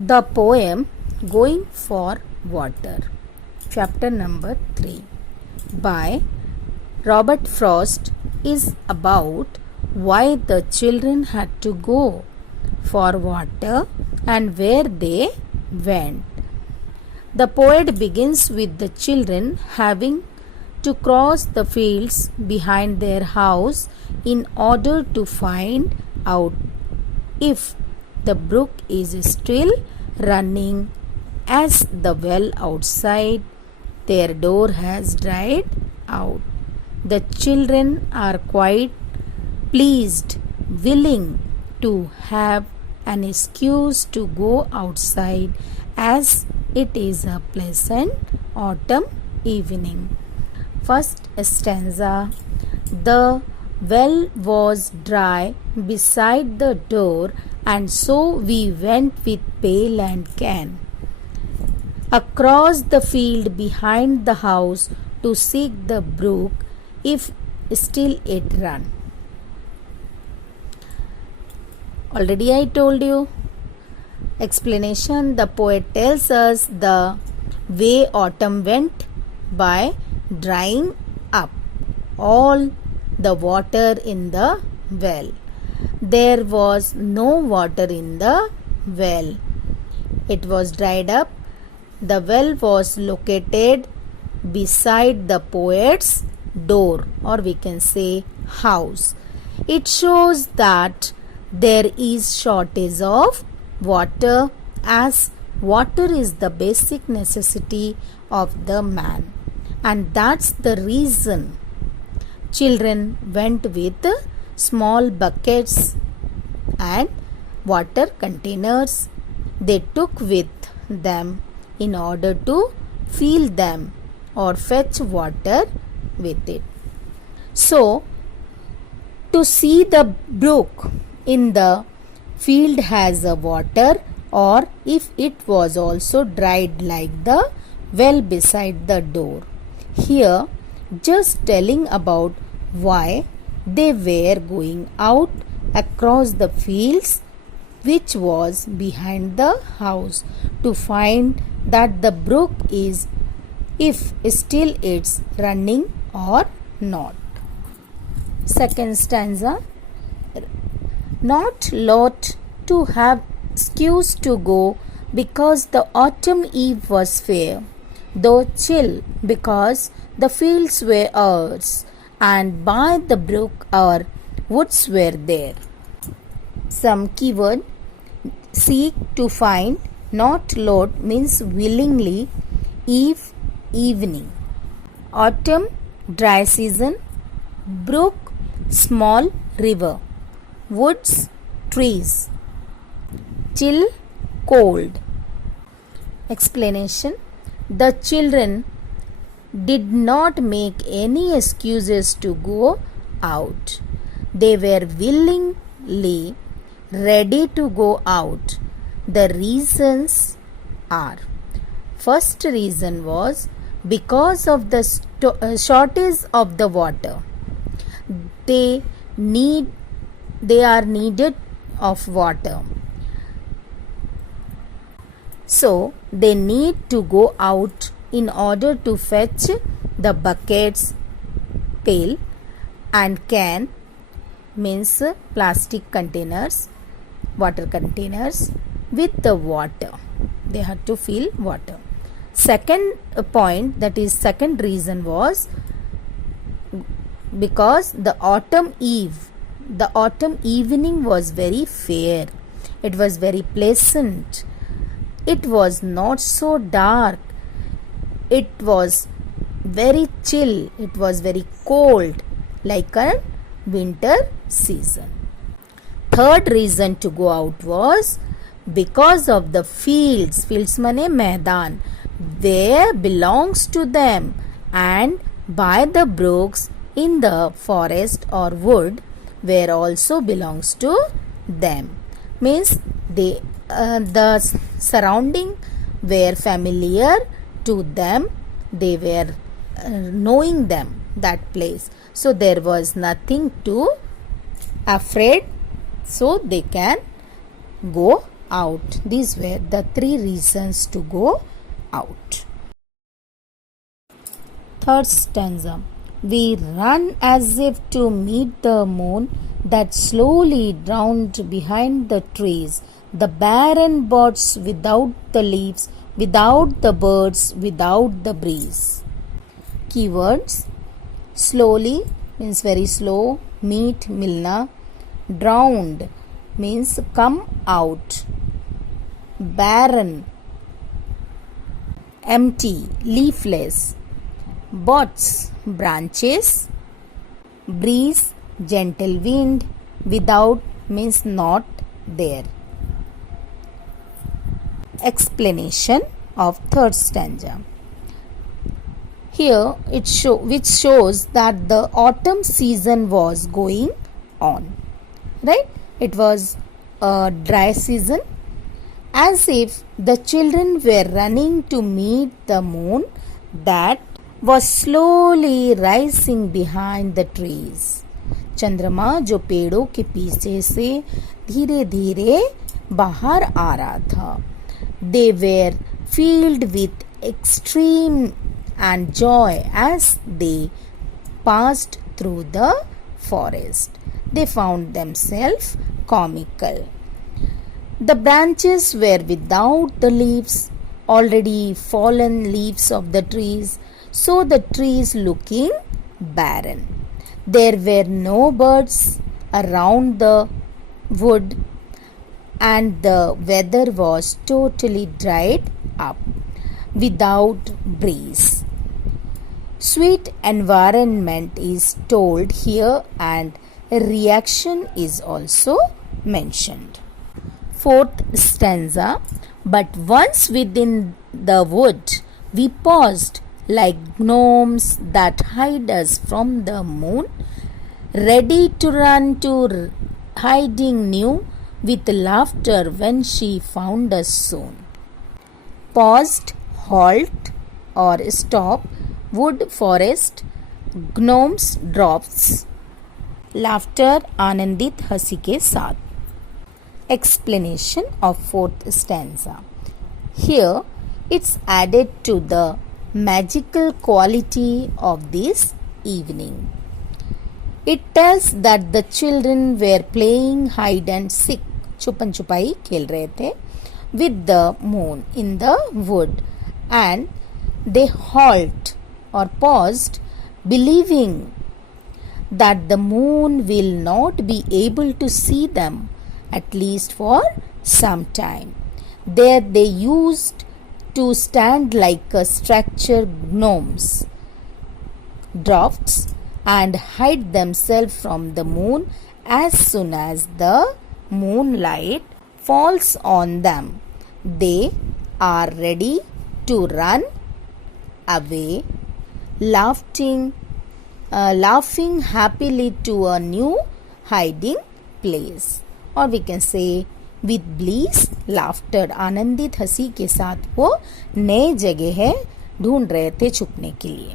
The poem Going for Water, chapter number 3 by Robert Frost is about why the children had to go for water and where they went. The poet begins with the children having to cross the fields behind their house in order to find out if the brook is still running, as the well outside their door has dried out. The children are quite pleased, willing to have an excuse to go outside as it is a pleasant autumn evening. First stanza. The well was dry beside the door, and so we went with pail and can across the field behind the house to seek the brook, if still it run. Already I told you. Explanation. The poet tells us the way autumn went by drying up all the water in the well. There was no water in the well. It was dried up. The well was located beside the poet's door, or we can say house. It shows that there is shortage of water, as water is the basic necessity of the man, and that's the reason children went with small buckets and water containers they took with them in order to fill them or fetch water with it. So, to see the brook in the field has a water, or if it was also dried like the well beside the door. Here, just telling about why they were going out across the fields which was behind the house to find that the brook is, if still it's running or not. Second stanza. Not lot to have excuse to go, because the autumn eve was fair, though chill, because the fields were ours, and by the brook our woods were there. Some keyword. Seek, to find. Not lot means willingly. Eve, evening. Autumn, dry season. Brook, small river. Woods, trees. Chill, cold. Explanation. The children did not make any excuses to go out. They were willingly ready to go out. The reasons are: first reason was because of the shortage of the water. They are needed of water. So they need to go out in order to fetch the buckets, pail and can means plastic containers, water containers with the water. They had to fill water. Second point, that is second reason, was because the autumn evening was very fair. It was very pleasant. It was not so dark. It was very chill. It was very cold, like a winter season. Third reason to go out was because of the fields. Fields mane maidan, where belongs to them, and by the brooks in the forest or wood, where also belongs to them. Means they the surrounding were familiar to them. They were knowing them, that place. So there was nothing to afraid, so they can go out. These were the 3 reasons to go out. Third stanza. We run as if to meet the moon that slowly drowned behind the trees, the barren boughs without the leaves, without the birds, without the breeze. Keywords. Slowly means very slow, meet milna, drowned means come out, barren, empty, leafless, buds, branches, breeze, gentle wind, without means not there. Explanation of third stanza. Here which shows that the autumn season was going on, right? It was a dry season, as if the children were running to meet the moon that was slowly rising behind the trees. चंद्रमा जो पेड़ों के पीछे से धीरे धीरे बाहर आ रहा था. They were filled with extreme and joy as they passed through the forest. They found themselves comical. The branches were without the leaves, already fallen leaves of the trees, so the trees looking barren. There were no birds around the wood, and the weather was totally dried up, without breeze. Sweet environment is told here, and a reaction is also mentioned. Fourth stanza. But once within the wood, we paused like gnomes that hide us from the moon, ready to run to hiding new, with laughter when she found us soon. Paused, halt or stop, wood, forest, gnomes, drops, laughter, आनंदित हंसी के साथ. Explanation of fourth stanza. Here it's added to the magical quality of this evening. It tells that the children were playing hide and seek, छुपन छुपाई खेल रहे थे, with the moon in the wood, and they halt or paused, believing that the moon will not be able to see them, at least for some time. There they used to stand like a structure gnomes, drafts, and hide themselves from the moon as soon as the moonlight falls on them. They are ready to run away, laughing happily to a new hiding place. और we can say with bliss, laughter, आनंदित हंसी के साथ वो नए जगह ढूंढ रहे थे छुपने के लिए.